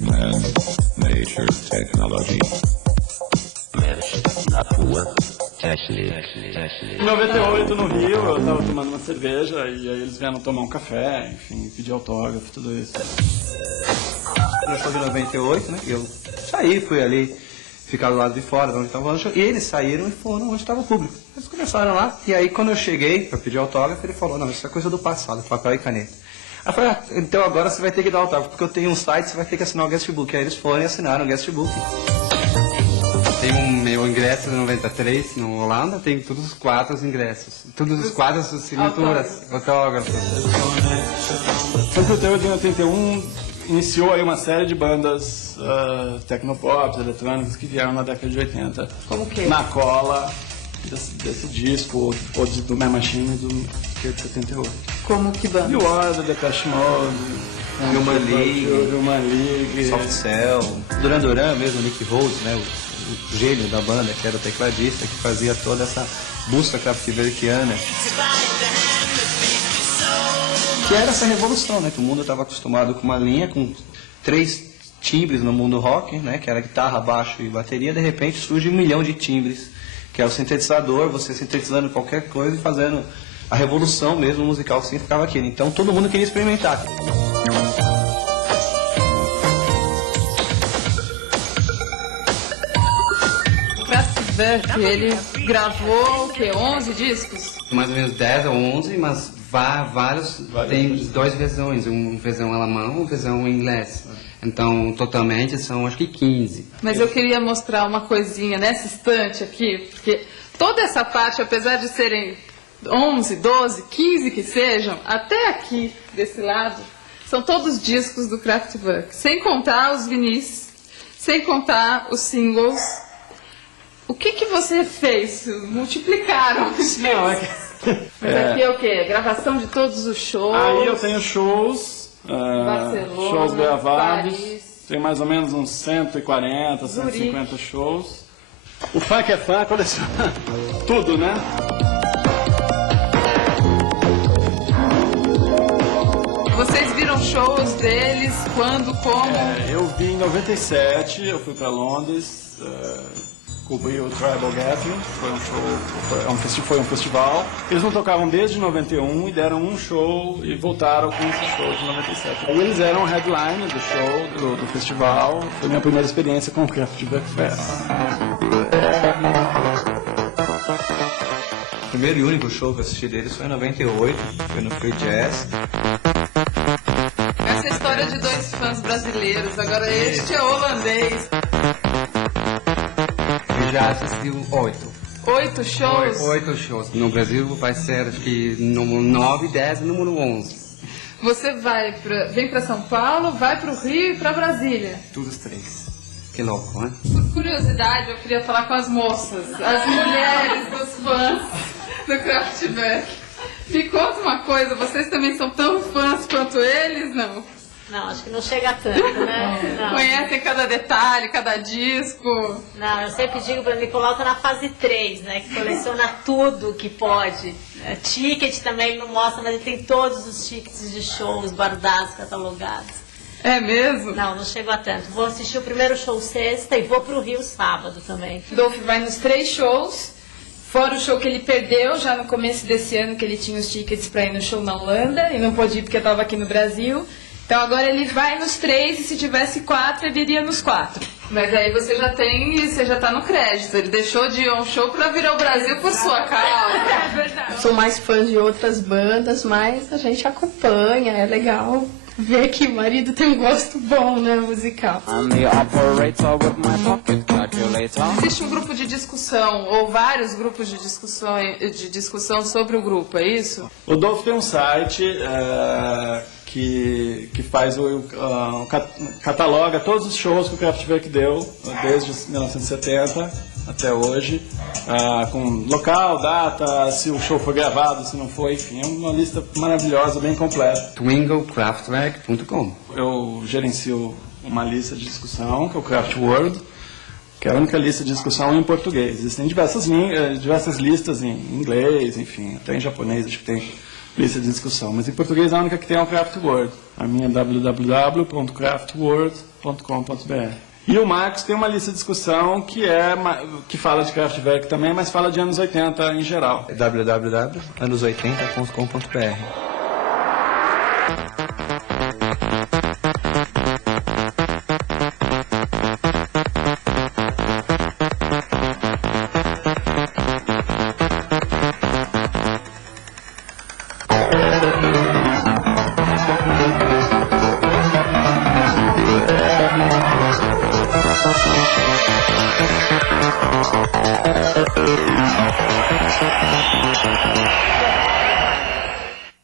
Man, nature, technology. Em 98, no Rio, eu estava tomando uma cerveja e aí eles vieram tomar um café, enfim, pedir autógrafo, tudo isso. No show de 98, né? Eu saí, fui ali ficar do lado de fora, de onde estava o show, e eles saíram e foram onde estava o público. Eles começaram lá, e aí quando eu cheguei para pedir autógrafo, ele falou, não, isso é coisa do passado, papel e caneta. Aí eu falei, então agora você vai ter que dar autógrafo, porque eu tenho um site, você vai ter que assinar o guestbook. Aí eles foram e assinaram o guestbook. Tem o meu ingresso de 93 no Holanda, tem todos os 4 ingressos. Todos os 4 assinaturas, autógrafos. Santo Petersburgo, em 81, iniciou aí uma série de bandas tecnopops, eletrônicas, que vieram na década de 80. Como que? Na cola desse disco, ou do Man Machine, que é de 78. Como que banda? New Order, Depeche Mode, Human League, Soft Cell, Duran Duran mesmo, Nick Rhodes, né, o gênio da banda, que era o tecladista, que fazia toda essa busca kraftwerkiana. Que era essa revolução, né, que o mundo estava acostumado com uma linha, com 3 timbres no mundo rock, né, que era guitarra, baixo e bateria, de repente surge 1 milhão de timbres, que é o sintetizador, você sintetizando qualquer coisa e fazendo a revolução mesmo musical que significava aquilo. Então todo mundo queria experimentar. Kraftwerk, ele gravou o quê? 11 discos? Mais ou menos 10 ou 11, mas vários, tem 2 versões, uma versão alemã e uma versão em inglês. Então, totalmente, são acho que 15. Mas eu queria mostrar uma coisinha nessa estante aqui, porque toda essa parte, apesar de serem 11, 12, 15 que sejam, até aqui, desse lado, são todos discos do Kraftwerk. Sem contar os vinis, sem contar os singles. O que você fez? Multiplicaram os Não, é discos. Mas aqui é o quê? Gravação de todos os shows. Aí eu tenho shows, Barcelona, shows gravados, Paris. tem mais ou menos uns 140, Zurique. 150 shows. O funk é fã, coleciona tudo, né? Vocês viram shows deles? Quando? Como? Eu vi em 97, eu fui para Londres, cobri o Tribal Gathering, foi um show, foi um festival. Eles não tocavam desde 91 e deram um show e voltaram com esse show de 97. E eles eram o headline do show, do festival. Foi minha primeira experiência com o Kraftwerk Fest. O primeiro e único show que eu assisti deles foi em 98, foi no Free Jazz. Essa história de 2 fãs brasileiros, agora este é holandês. Eu já assisti 8. 8 shows? 8 shows. No Brasil vai ser, acho que, número 9, 10 e número 11. Você vem pra São Paulo, vai pro Rio e pra Brasília. Todos 3. Que louco, né? Por curiosidade, eu queria falar com as moças, as mulheres dos fãs do Kraftwerk. Me conta uma coisa, vocês também são tão fãs quanto eles, não? Não, acho que não chega tanto, né? Não. Conhecem cada detalhe, cada disco? Não, eu sempre digo para ele, coloca na fase 3, né? Que coleciona tudo que pode. Ticket também ele não mostra, mas ele tem todos os tickets de shows guardados, catalogados. É mesmo? Não, não chego a tanto. Vou assistir o primeiro show sexta e vou pro Rio sábado também. Dolph vai nos 3 shows, fora o show que ele perdeu já no começo desse ano, que ele tinha os tickets para ir no show na Holanda e não pôde ir porque estava aqui no Brasil. Então agora ele vai nos 3 e se tivesse 4, ele iria nos 4. Mas aí você já tá no crédito. Ele deixou de ir a um show pra vir ao Brasil por sua causa. É verdade. Sou mais fã de outras bandas, mas a gente acompanha, é legal ver que o marido tem um gosto bom, né, musical. Existe um grupo de discussão, ou vários grupos de discussão sobre o grupo, é isso? O Dolph tem um site que faz cataloga todos os shows que o Kraftwerk deu desde 1970 até hoje, com local, data, se o show foi gravado, se não foi, enfim, é uma lista maravilhosa, bem completa. twinglekraftwerk.com. Eu gerencio uma lista de discussão, que é o Kraftworld, que é a única lista de discussão em português. Existem diversas listas em inglês, enfim, até em japonês, acho que tem lista de discussão. Mas em português a única que tem é o Craftword. A minha é www.craftword.com.br. E o Marcos tem uma lista de discussão que fala de Kraftwerk também, mas fala de anos 80 em geral. www.anos80.com.br